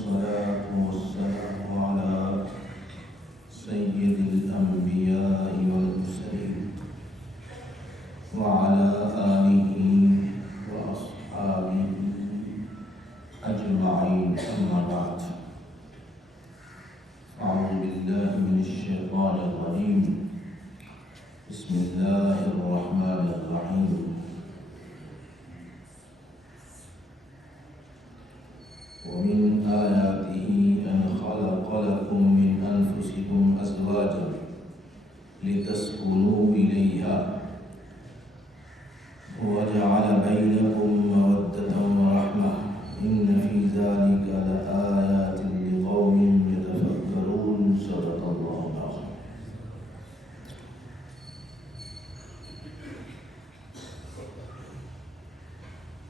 والصلاة والسلام على سيد الأنبياء والمرسلين وعلى آله وأصحابه أجمعين، أما بعد. أعوذ بالله من الشيطان الرجيم. بسم الله الرحمن الرحيم. ومن آياته أن خلق لكم من أنفسكم أزواجا لتسكنوا إليها وجعل بينكم مودة ورحمة إن في ذلك لآيات لقوم يتفكرون. صدق الله العظيم.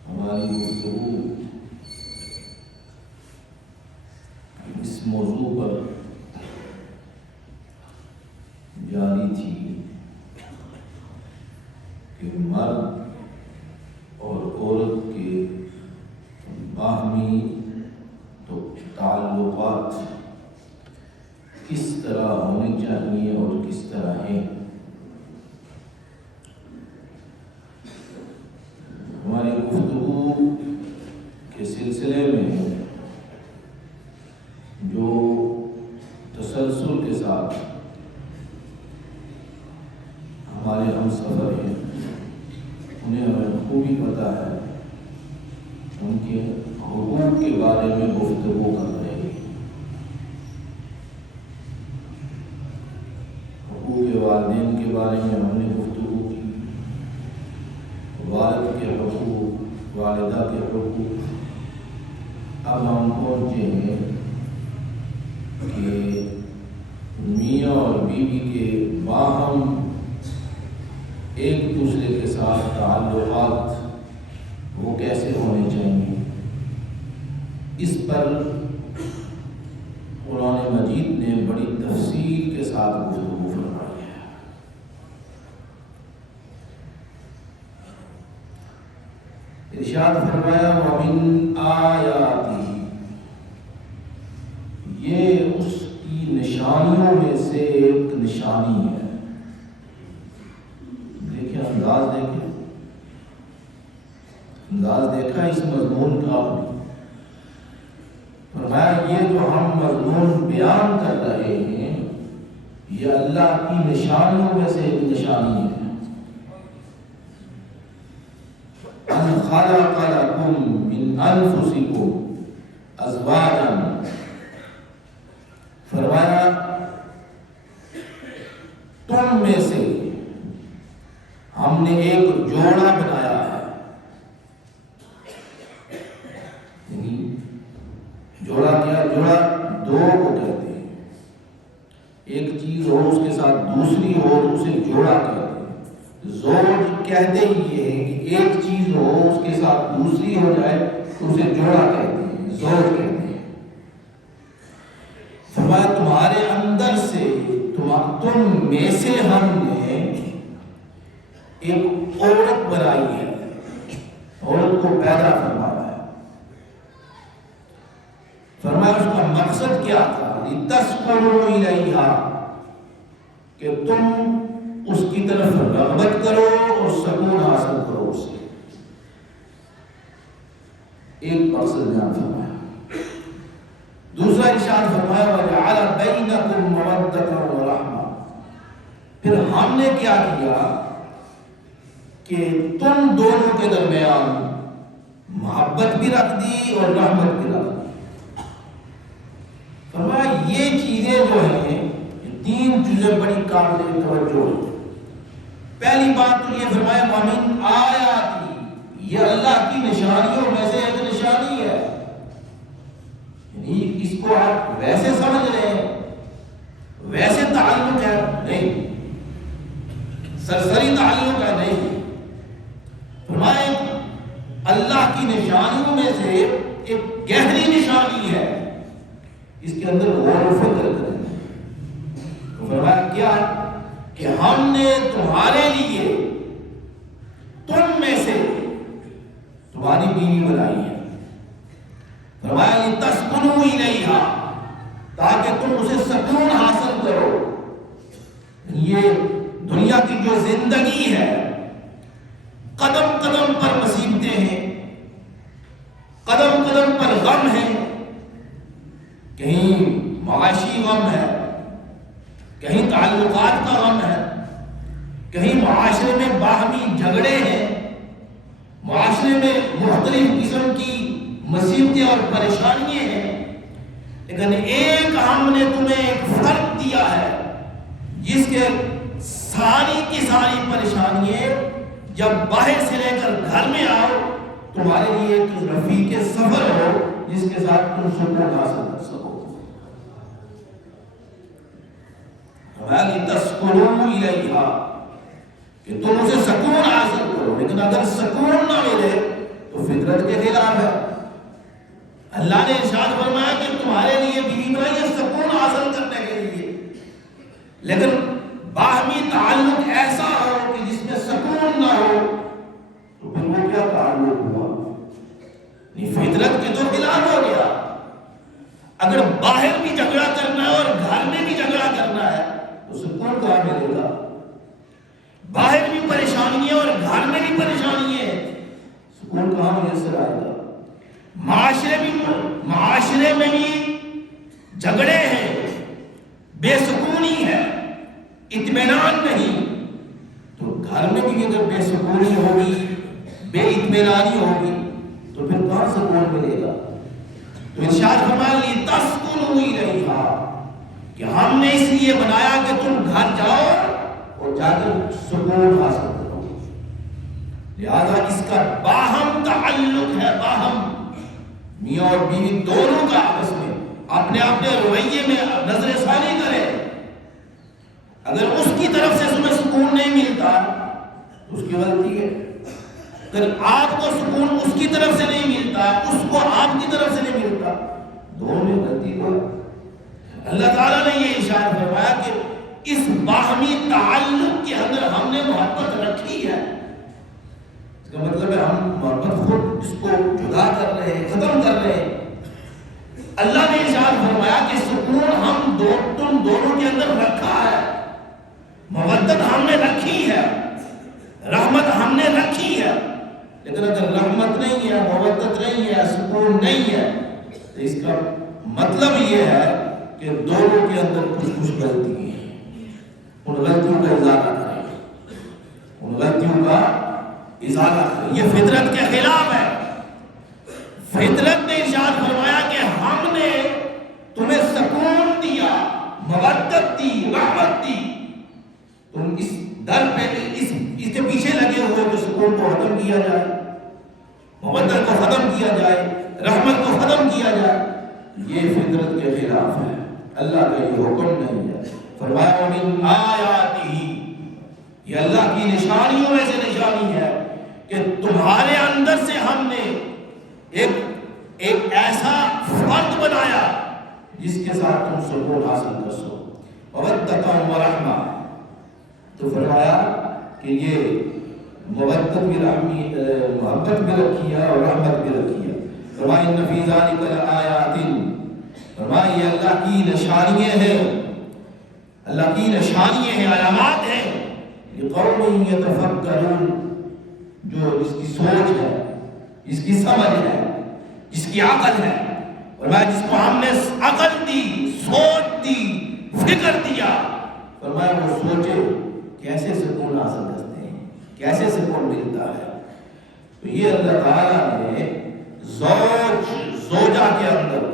ہماری گفتگو اس موضوع پر جاری تھی کہ مرد اور عورت کے باہمی تعلقات کس طرح ہونے چاہیے اور کس طرح ہیں. ہماری گفتگو کے سلسلے میں جو تسلسل کے ساتھ ہمارے ہم سفر ہیں انہیں ہمیں خوبی پتہ ہے ان کے حقوق کے بارے میں گفتگو کر رہے ہیں. حقوق والدین کے بارے میں ہم نے گفتگو کی، والد کے حقوق، والدہ کے حقوق. اب ہم پہنچے ہیں کہ میاں اور بیوی کے باہم ایک دوسرے کے ساتھ تعلقات وہ کیسے ہونے چاہیے. اس پر قرآن مجید نے بڑی تفصیل کے ساتھ گفتگو فرمائی ہے. ارشاد فرمایا وَمِنْ آیَاتِهِ، یہ اس کی نشانیوں میں سے ایک نشانی ہے. دیکھیں انداز دیکھا اس مضمون کا. فرمایا یہ جو ہم مضمون بیان کر رہے ہیں یہ اللہ کی نشانیوں میں سے ایک نشانی ہے. ان خلق لکم من انفسکم ازواجا، فرمایا تم میں سے ہم نے ایک جوڑا بنایا ہے. جوڑا کیا؟ جوڑا دو کو کہتے ہیں. ایک چیز ہو اس کے ساتھ دوسری ہو اسے جوڑا کہتے ہیں. زوج کہتے ہی یہ ہے کہ ایک چیز ہو اس کے ساتھ دوسری ہو جائے تو اسے جوڑا کہتے ہیں، زوج کہتے ہیں. فرمایا تمہارے اندر سے تم میں سے ہم نے ایک عورت بنائی ہے، عورت کو پیدا فرمایا ہے. فرمایا اس کا مقصد کیا تھا؟ لِتَسْكُنُوا إِلَيْهَا، کہ تم اس کی طرف رغبت کرو اور سکون حاصل کرو اس سے. ایک مقصد بیان فرمایا. دوسرا ارشاد فرمایا وَجَعَلَ بَيْنَكُمْ مَوَدَّةً وَرَحْمَةً، پھر ہم نے کیا کیا کہ تم دونوں کے درمیان محبت بھی رکھ دی اور رحمت بھی رکھ دی. فرمایا یہ چیزیں جو ہیں تین چیزیں بڑی قابل توجہ ہیں. پہلی بات تو یہ فرمایا وَمِنْ آیَاتِهِ، یہ اللہ کی نشانیوں میں سے ایک نشانی ہے. یعنی اس کو آپ ویسے سمجھ رہے ہیں ویسے تعلق ہے نہیں، سرسری تعلق ہے نہیں. فرمایا اللہ کی نشانیوں میں سے ایک گہری نشانی ہے، اس کے اندر غور و فکر کریں. فرمایا کیا کہ ہم نے تمہارے لیے تم میں سے تمہاری بیوی بنائی ہے. فرمایا لِتَسْكُنُوا إِلَيْهَا، الیہا، تاکہ تم اسے سکون حاصل کرو۔ یہ دنیا کی جو زندگی ہے، قدم قدم پر مصیبتیں ہیں، قدم قدم پر غم ہے، کہیں معاشی غم ہے، کہیں تعلقات کا غم ہے، کہیں معاشرے میں باہمی جھگڑے ہیں، معاشرے میں مختلف قسم کی مصیبتیں اور پریشانیاں ہیں، لیکن ایک ہم نے تمہیں ایک فرق دیا ہے جس کے ساری کی ساری پریشانیاں جب باہر سے لے کر گھر میں آؤ تمہارے لیے ایک رفیق سفر ہو جس کے ساتھ تم سکون حاصل کر سکو۔ تسکنوا الیہا، کہ تم اسے سکون حاصل کرو، لیکن اگر سکون نہ ملے تو فطرت کے خلاف ہے۔ اللہ نے ارشاد فرمایا کہ تمہارے لیے بیوی بنائی ہے سکون حاصل کرنے کے لیے، لیکن باہمی تعلق ایسا ہو کہ جس میں سکون نہ ہو تو پھر وہ کیا تعلق ہوا؟ فطرت کے تو خلاف ہو گیا۔ اگر باہر بھی جھگڑا کرنا ہے اور گھر میں بھی جھگڑا کرنا ہے تو سکون کہاں ملے گا؟ باہر بھی پریشانی ہے اور گھر میں بھی پریشانی ہے، سکون کہاں میسر آئے گا؟ معاشرے میں بھی جھگڑے ہیں، بے سکونی ہے، اطمینان نہیں، تو گھر میں بھی اگر بے سکونی ہوگی، بے اطمینانی ہوگی تو پھر کہاں سکون ملے گا؟ تو ارشاد فرمایا لِتَسْكُنُوا إِلَيْهَا، کہ ہم نے اس لیے بنایا کہ تم گھر جاؤ اور جا کر سکون حاصل کرو۔ لہذا اس کا باہم تعلق ہے، باہم میاں اور بیوی دونوں کا آپس میں اپنے اپنے رویے میں نظر ثانی کرے۔ اگر اس کی طرف سے تمہیں سکون نہیں ملتا تو اس کی غلطی ہے، اگر آپ کو سکون اس کی طرف سے نہیں ملتا، اس کو آپ کی طرف سے نہیں ملتا، دونوں میں غلطی کو اللہ تعالیٰ نے یہ ارشاد فرمایا کہ اس باہمی تعلق کے اندر ہم نے محبت رکھی ہے۔ اس کا مطلب ہے ہم محبت خود اس کو جدا کر رہے ہیں، ختم کر رہے ہیں۔ اللہ نے ارشاد فرمایا کہ سکون ہم تم دونوں کے اندر رکھا ہے، مودت ہم نے رکھی ہے، رحمت ہم نے رکھی ہے، لیکن اگر رحمت نہیں ہے، مودت نہیں ہے، سکون نہیں ہے تو اس کا مطلب یہ ہے کہ دونوں کے اندر کچھ غلطی ہے۔ ان غلطیوں کا ازالہ کریں، ان غلطیوں کا ازالہ کریں۔ یہ فطرت کے خلاف ہے۔ فطرت نے ارشاد فرمایا کہ ہم نے تمہیں سکون دیا، مودت دی، رحمت دی، تم اس در پہ اس کے پیچھے لگے ہوئے کہ سکون کو ختم کیا جائے، مودت کو ختم کیا جائے، رحمت کو ختم کیا جائے۔ یہ فطرت کے خلاف ہے، اللہ کا یہ حکم نہیں ہے۔ فرمایا وَمِنْ آیَاتِهِ، یہ اللہ کی نشانیوں میں سے نشانی ہے کہ تمہارے اندر سے ہم نے ایک ایسا فرد بنایا جس کے ساتھ تم سکون حاصل کر سو، مودۃ ورحمہ۔ تو فرمایا کہ یہ مودت بھی محبت بھی رکھی ہے اور رحمت بھی رکھی ہے۔ فرمایا ان فی ذلک لآیات، فرمایا یہ اللہ کی نشانیاں ہیں، اللہ کی نشانیاں ہیں، علامات ہیں، لقوم یتفکرون، جو اس کی سوچ ہے، اس کی سمجھ ہے، جس کی عقل ہے، فرمایا جس کو ہم نے عقل دی، سوچ دی، فکر دیا، فرمایا وہ سوچے کیسے سکون حاصل کرتے ہیں، کیسے سکون ملتا ہے۔ تو یہ اللہ تعالیٰ نے زوجہ کے اندر،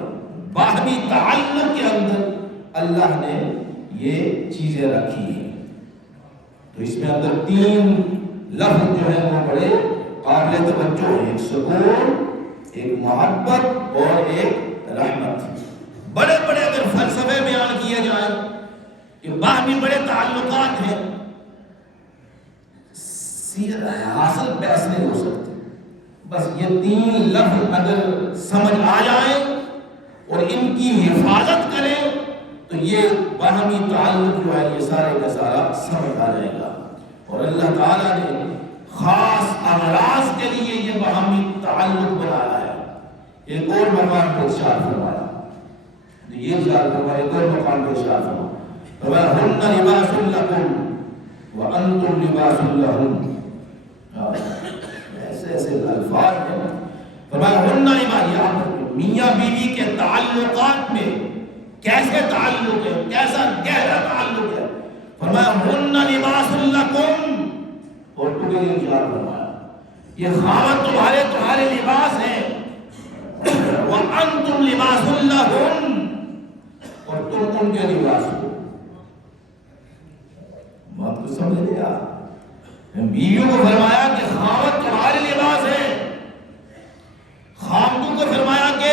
باہمی تعلق کے اندر اللہ نے یہ چیزیں رکھی ہیں۔ تو اس میں اندر تین لفظ جو ہے وہ بڑے قابل توجہ ہیں، ایک سکون، ایک محبت اور ایک رحمت۔ بڑے بڑے اگر فلسفے بیان کیے جائیں کہ باہمی بڑے تعلقات ہیں، حاصل بحث نہیں ہو سکتی۔ بس یہ تین لفظ اگر سمجھ آ جائیں اور ان کی حفاظت کریں تو یہ باہمی تعلق جو ہے یہ سارے کا سارا سمجھ آ جائے گا۔ اور اللہ تعالیٰ نے خاص اغراض کے لیے یہ باہمی تعلق بنایا ہے۔ ایک اور مقام پر ارشاد فرمایا یہ ارشاد فرمایا ایک اور مقام پہ ارشاد فرمایا ہن لباس لکم وانتم لباس لہن. ایسے ایسے الفاظ ہیں. فرمایا ہن لباس، میاں بیوی کے تعلقات میں کیسے تعلق ہے، کیسا گہرا تعلق ہے. فرمایا ہن لباس لکم، اور تمہیں یہ ارشاد فرمایا یہ خاوند تمہارے لباس ہیں، وَأَنْتُمْ لِبَاسٌ لَهُنْ، اور تم ان کے لباس ہو. بات کو سمجھ لیا؟ بیویوں کو فرمایا کہ خاوند تمہارے لباس ہیں، خاوندوں کو فرمایا کہ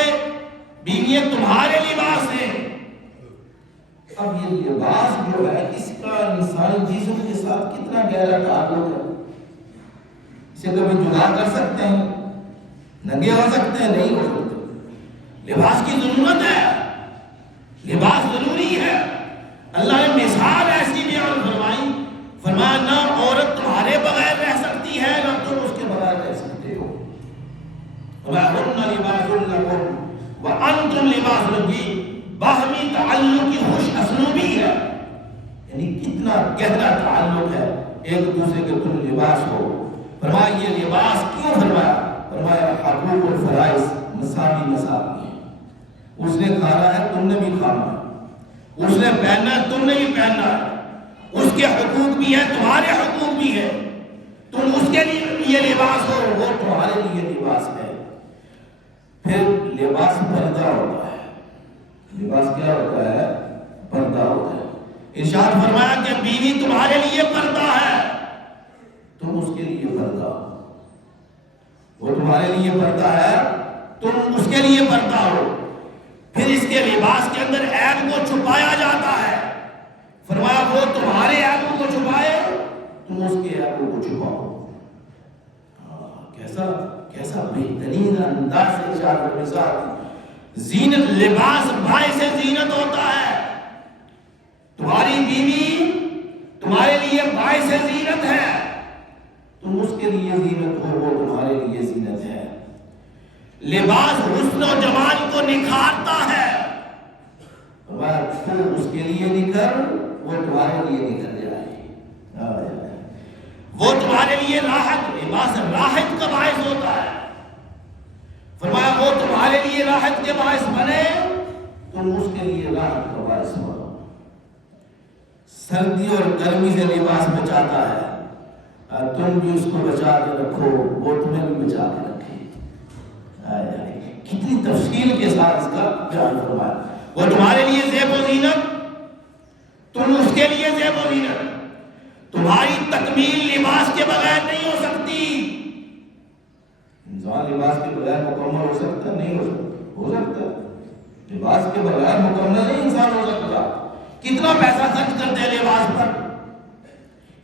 بیویاں تمہارے لباس ہیں. اب یہ لباس جو ہے اس کا انسانی جسم کے ساتھ کتنا گہرا تعلق ہے. اسے کبھی جدا کر سکتے ہیں؟ ننگے ہو سکتے ہیں؟ نہیں ہو سکتے. لباس کی ضرورت ہے، لباس ضروری ہے. اللہ نے مثال ایسی بیان فرمائی، فرمایا نہ عورت تمہارے بغیر رہ سکتی ہے نہ تم اس کے بغیر رہ سکتے ہو. وَهُنَّ لِبَاسٌ لَكُمْ وَأَنْتُمْ لِبَاسٌ لَهُنَّ، باہمی تعلق کی خوش اسلوبی ہے. یعنی کتنا گہرا تعلق ہے، ایک دوسرے کے تم لباس ہو. فرمایا یہ لباس کیوں فرمایا؟ فرمایا حقوق الفرائض مساوی مساوی ہیں. اس نے کھانا ہے تم نے بھی کھانا ہے، اس نے پہننا ہے تم نے بھی پہننا ہے. اس کے حقوق بھی ہیں تمہارے حقوق بھی ہیں. تم اس کے لیے لباس ہو، وہ تمہارے لیے لباس ہے. پھر لباس پردہ ہوتا ہے. لباس کیا ہوتا ہے؟ پردہ ہوتا ہے. ارشاد فرمایا کہ بیوی تمہارے لیے پردہ ہے، تم اس کے لیے پردہ ہو. وہ تمہارے لیے پردہ ہے، تم اس کے لیے پردہ ہو. پھر اس کے لباس کے اندر عیب کو چھپایا جاتا ہے. فرمایا وہ تمہارے عیبوں کو چھپائے، تم اس کے عیبوں کو چھپاؤ. کیسا بہترین انداز سے ارشاد و مثال. زینت، لباس باعث زینت ہوتا ہے. تمہاری بیوی تمہارے لیے باعث زینت ہے، تم اس کے لیے زینت ہو، وہ تمہارے لیے زینت ہے. لباس حسن و جمال کو نکھارتا ہے. تم اس کے لیے نکھر، وہ تمہارے لیے نکھر جائے. وہ تمہارے لیے راحت، لباس راحت کا باعث ہوتا ہے. فرمایا وہ تمہارے لیے راحت کے باعث بنے، تم اس کے لیے راحت کا باعث بنو. سردی اور گرمی سے لباس بچاتا ہے، تم بھی اس کو بچا کے رکھو، وہ تمہیں بھی بچا کے رکھے. کتنی تفصیل کے ساتھ اس کا بیان فرمایا. وہ تمہارے لیے زیب و زینت، تم اس کے لیے زیب و زینت. تمہاری تکمیل لباس کے بغیر نہیں ہو سکتی. انسان لباس کے بغیر مکمل ہو سکتا ہے؟ نہیں ہو سکتا. ہو سکتا ہے، لباس کے بغیر مکمل نہیں انسان ہو سکتا. کتنا پیسہ خرچ کرتے ہیں لباس پر،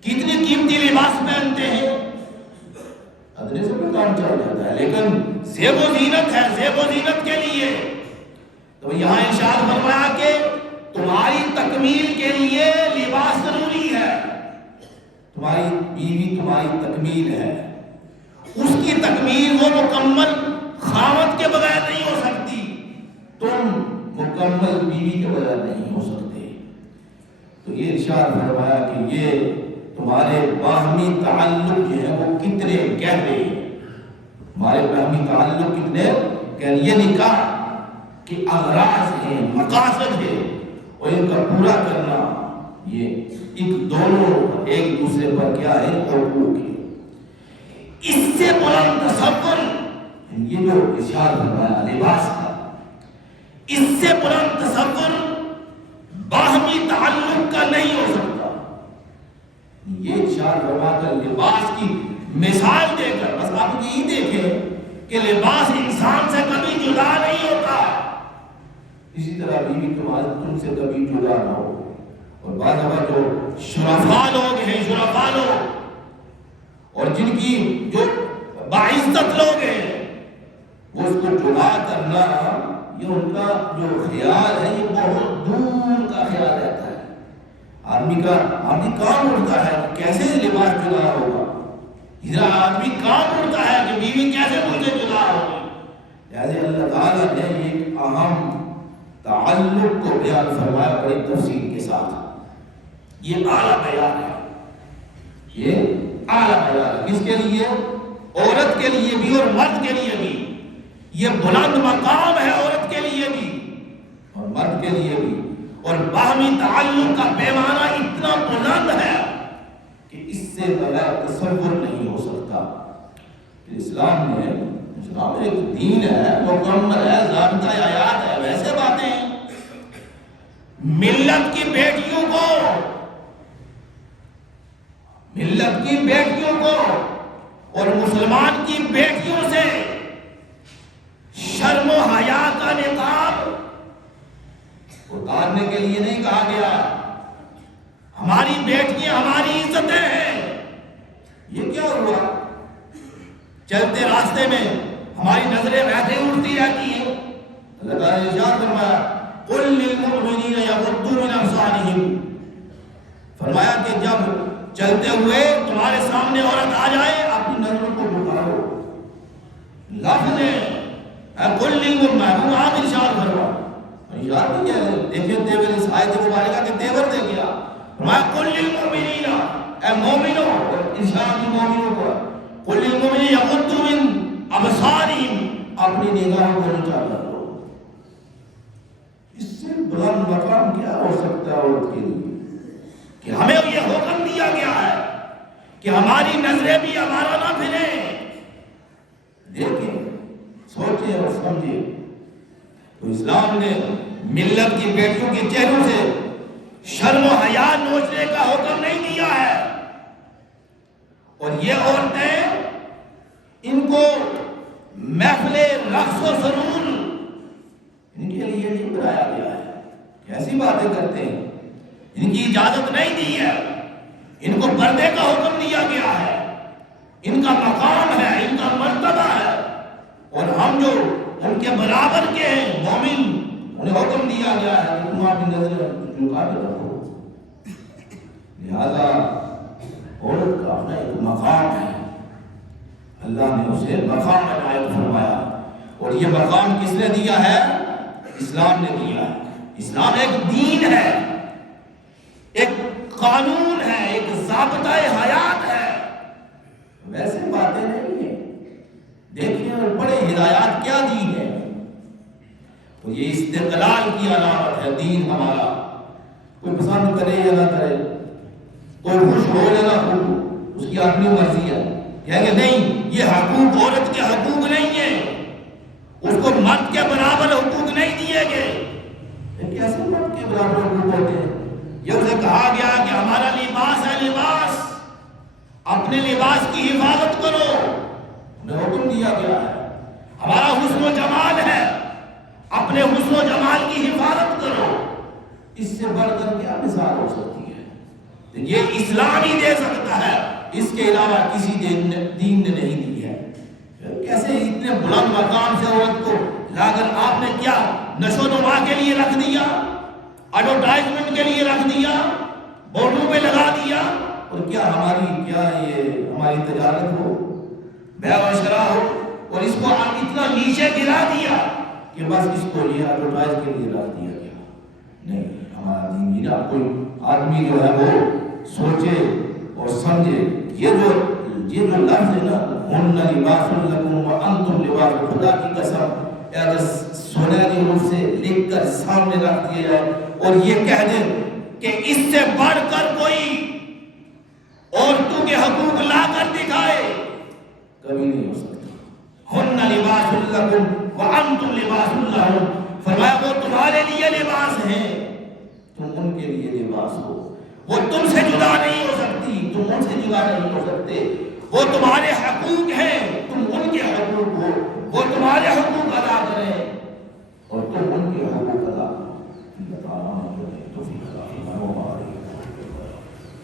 کتنی قیمتی لباس پہنتے ہیں، ادنے سے بھی کام چل جاتا ہے. لیکن زیب و زینت ہے، زیب و زینت کے لیے. تو یہاں ارشاد فرمایا کہ تمہاری تکمیل کے لیے لباس ضروری ہے. تمہاری بیوی تمہاری تکمیل ہے. اس کی تکمیل وہ مکمل خاوند کے بغیر نہیں ہو سکتی، تم مکمل بیوی کے بغیر نہیں ہو سکتے. تو یہ ارشاد فرمایا کہ یہ تمہارے باہمی تعلق جو ہے وہ کتنے گہرے ہیں. ہمارے باہمی تعلق کتنے گہرے. یہ نکاح کہ اغراض ہیں، مقاصد ہیں، اور ان کا پورا کرنا یہ ایک دونوں ایک دوسرے پر کیا ہے؟ حقوق ہے. اس سے بلند تصور، یہ جو ارشاد فرمایا لباس کا، اس سے بلند تصور باہمی تعلق کا نہیں ہو سکتا. یہ ارشاد فرما کر لباس کی مثال دے کر بس آپ یہی دیکھیں کہ لباس انسان سے کبھی جدا نہیں ہوتا. اسی طرح بیوی تم سے کبھی جدا نہ ہو. اور بعض دفعہ جو شرفاء لوگ ہیں، شرفاء لوگ، اور جن کی جو باعزت لوگ ہیں، وہ اس کو جدا کرنا، یہ ان کا جو خیال ہے یہ بہت دور کا خیال رہتا ہے. آدمی کام اٹھتا ہے کیسے لباس جدا ہوگا. ادھر آدمی کام اٹھتا ہے کہ بیوی کیسے مجھے جدا ہوگی. لہٰذا اللہ تعالیٰ نے ایک اہم تعلق کو بیان فرمایا بڑی تفصیل کے ساتھ. یہ اعلیٰ بیان ہے، یہ اعلیٰ بیان ہے. کس کے لیے؟ عورت کے لیے بھی اور مرد کے لیے بھی. یہ بلند مقام ہے عورت کے لیے بھی اور مرد کے لیے بھی. اور باہمی تعلق کا پیمانہ اتنا بلند ہے کہ اس سے بغیر تصور نہیں ہو سکتا. اسلام ایک دین ہے، مکمل ہے، ضابطہ حیات ہے. ویسے باتیں ملت کی بیٹیوں کو اور مسلمان کی بیٹیوں سے شرم و حیا کا نقاب اتارنے کے لیے نہیں کہا گیا. ہماری بیٹیاں ہماری عزتیں ہیں. یہ کیا ہوا؟ چلتے راستے میں ہماری نظریں ویسے اڑتی رہتی ہیں. اللہ تعالیٰ نے ارشاد فرمایا قل للمؤمنین یغضوا من ابصارہم. فرمایا کہ جب چلتے ہوئے تمہارے سامنے عورت آ جائے اپنی نظروں کو جھکاؤ. لفظ ہے قل للمؤمنین. آپ ارشاد فرمایا ارشاد کیا ہے؟ دیکھیں تیور اس آیت مبارکہ کے تیور دیکھیں. فرمایا قل للمؤمنین، اے مومنوں. ارشاد مومنوں کو قل للمؤمنین یغضوا من ابصارہم، اپنی نگاہوں کو نیچا کر لو. اس سے بلند مقام کیا ہو سکتا ہے عورت کے لیے کہ ہمیں یہ حکم دیا گیا ہے کہ ہماری نظریں بھی ہمارا نہ پھریں. دیکھیں، سوچیں اور سمجھیں. تو اسلام نے ملت کی بیٹیوں کے چہروں سے شرم و حیا نوچنے کا حکم نہیں دیا ہے. اور یہ عورتیں ان کو محفل رقص و سرور ان کے لیے نہیں بنایا گیا ہے. کیسی باتیں کرتے ہیں؟ ان کی اجازت نہیں دی ہے. ان کو پردے کا حکم دیا گیا ہے. ان کا مقام ہے، ان کا مرتبہ ہے. اور ہم جو ان کے برابر کے ہیں مومن، انہیں حکم دیا گیا ہے کہ تم اپنی نظریں جھکا کے رکھو. لہذا عورت کا اپنا ایک مقام ہے. اللہ نے اسے مقام عنایت فرمایا. اور یہ مقام کس نے دیا ہے؟ اسلام نے دیا ہے. اسلام ایک دین ہے، ایک قانون ہے، ایک ضابطہ حیات ہے. ویسے باتیں نہیں ہیں. دیکھیں اور بڑے ہدایات کیا دی ہے. تو یہ استقلال کی علامت ہے دین ہمارا. کوئی پسند کرے یا نہ کرے، کوئی خوش ہو یا نہ ہو، اس کی اپنی مرضی ہے. کہیں گے نہیں، یہ حقوق عورت کے حقوق نہیں ہیں، اس کو مرد کے برابر حقوق نہیں دیے گئے. کیسے مرد کے برابر حقوق ہوتے ہیں؟ یہ اسے کہا گیا کہ ہمارا لباس ہے، لباس، اپنے لباس کی حفاظت کرو. انہیں حکم دیا گیا ہے. ہمارا حسن و جمال ہے، اپنے حسن و جمال کی حفاظت کرو. اس سے بڑھ کر کیا مثال ہو سکتی ہے؟ یہ اسلام ہی دے سکتا ہے، اس کے علاوہ کسی دین نے نہیں دی ہے. کیسے اتنے بلند مقام سے عورت کو لا کر آپ نے کیا نشو و نما کے لیے رکھ دیا، ایڈورٹائزمنٹ کے لیے رکھ دیا، بورڈوں پہ لگا دیا. اور کیا یہ ہماری تجارت ہو، بیع و شراء ہو؟ اور اس کو آپ اتنا نیچے گرا دیا کہ بس اس کو یہ ایڈورٹائز کے لیے رکھ دیا گیا. نہیں، ہمارا دین یہ نہ. کوئی آدمی جو ہے وہ سوچے اور سمجھے. یہ جو لفظ ہے نا، ہن لباس لکم وانتم لباس، خدا کی قسم اگر سنہری حروف سے لکھ کر سامنے رکھ دیا جائے اور یہ کہہ دیں کہ اس سے بڑھ کر کوئی عورتوں کے حقوق لا کر دکھائے، کبھی نہیں ہو سکتا. ہن لباس لکم وانتم لباس لہم. فرمایا وہ تمہارے لیے لباس ہیں، تم ان کے لیے لباس ہو. وہ تم سے جدا نہیں ہو سکتی، تم ان سے جدا نہیں ہو سکتے. وہ تمہارے حقوق ہیں، تم ان کے حقوق ہو. وہ تمہارے حقوق ادا کریں اور تم ان کے حقوق ادا کرو. اللہ تعالیٰ